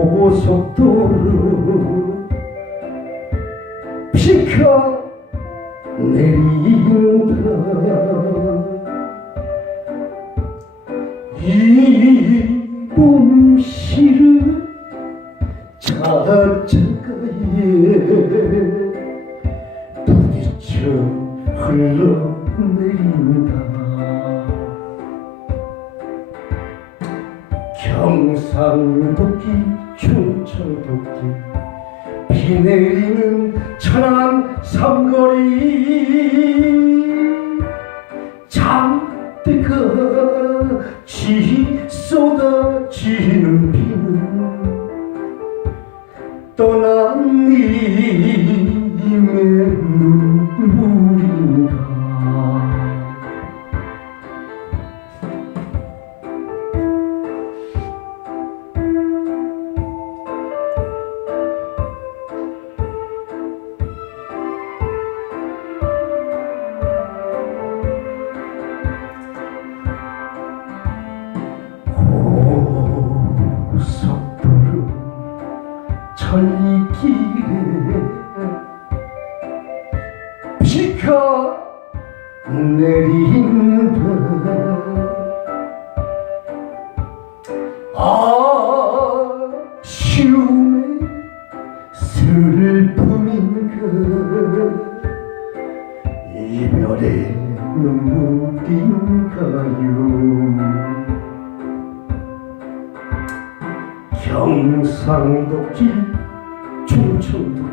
고속도로 비가 내린다 이 봄시를 찾아가에 부딪혀 흘러내린다. 경상도끼 충청도끼 비 내리는 천안 삼거리. 잠때같이 쏟아지는 비는. 떠난 천리길에 비가 내린다 아쉬움의 슬픔인가 이별의 눈물인가요. 경상도 길 충청도길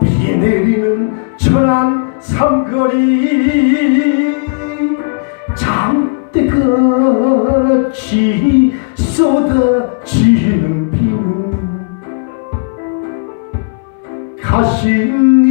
비 내리는 천안 삼거리 잠때같이 쏟아지는 비는 가신